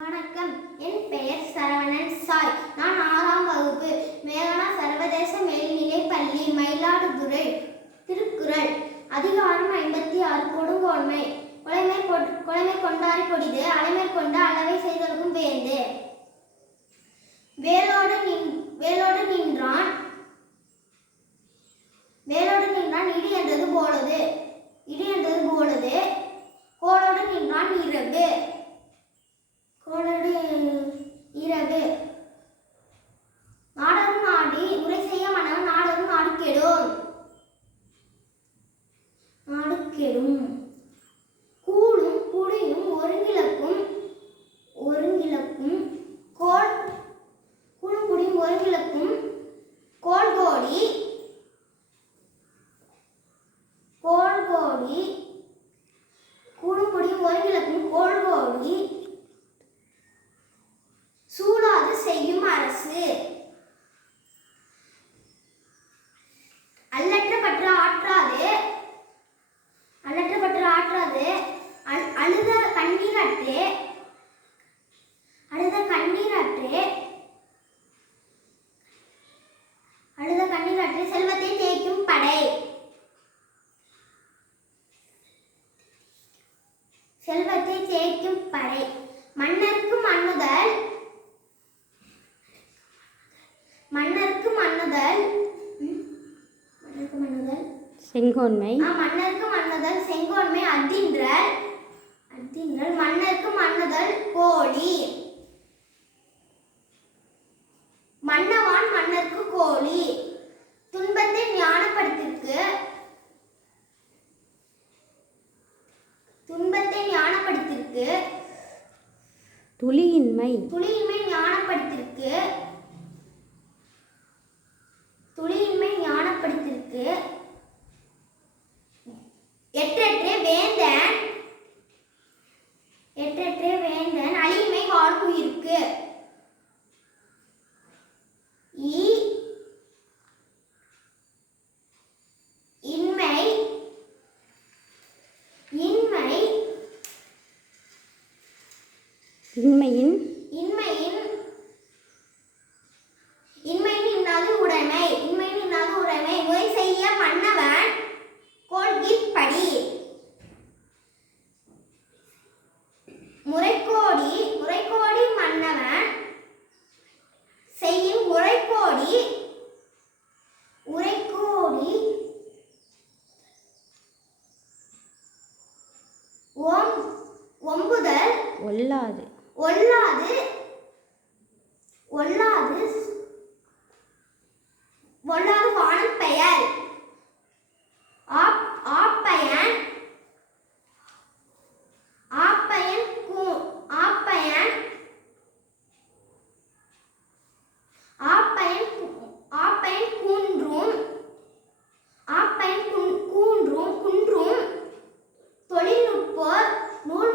வணக்கம். என் பெயர் சரவணன் சாய். நான் ஆறாம் வகுப்பு. மேலான சர்வதேச மேல்நிலை பள்ளி மயிலாடுதுறை திருக்குறள். அதிகாரம் ஐம்பத்தி ஆறு கொடுங்கோன்மை. கொலைமை கொலைமை கொண்டாடி கொடிது அலைமை கொண்ட அளவை செய்தலுக்கும் வேந்து வேலோடு நின் வேலோடு நின்றான் கெடும். கூடும் குடியும் ஒருங்கிழக்கும் ஒருங்கிழக்கும் கோல் கூடும் குடியும் ஒருங்கிழக்கும் கோல்கோடி கோல்கோடி செல்வத்தை தேய்க்கும் படை. செல்வத்தை தேய்க்கும் படை. மன்னருக்கு மன்னுதல். மன்னருக்கு மன்னுதல்? மன்னருக்கு மன்னுதல். செங்கோன்மை. மன்னருக்கு மன்னுதல். துளியின்மை. துளியின்மை ஞானப்படுத்திருக்கு துளியின்மை ஞானப்படுத்திருக்கு எற்றற்றே வேந்தன். எற்றற்றே வேந்தன். அழிமை வாழ்வுயிர்க்கு ஈ இன்மையின் இன்மையின் இன்மையின் இன்னாது உடைமை இன்மையின் இன்னாது உடைமை. முறை செய்ய மன்னவன் கொள்கிற்படி முறைக்கோடி முறைக்கோடி மன்னவன் செய்யும் உரைக்கோடி உரைக்கோடி ஓம் ஒம்புதல். ஒல்லாது. ஒல்லாது ஒல்லாது ஒல்லாது வானம் பெயர். ஆப்பயன் ஆப்பயன் கூ ஆப்பயன் ஆப்பயன் ஆப்பயன் கூன்றும் ஆப்பயன் கூன்றும் குன்றும் தொழில்நுட்போர் நூல்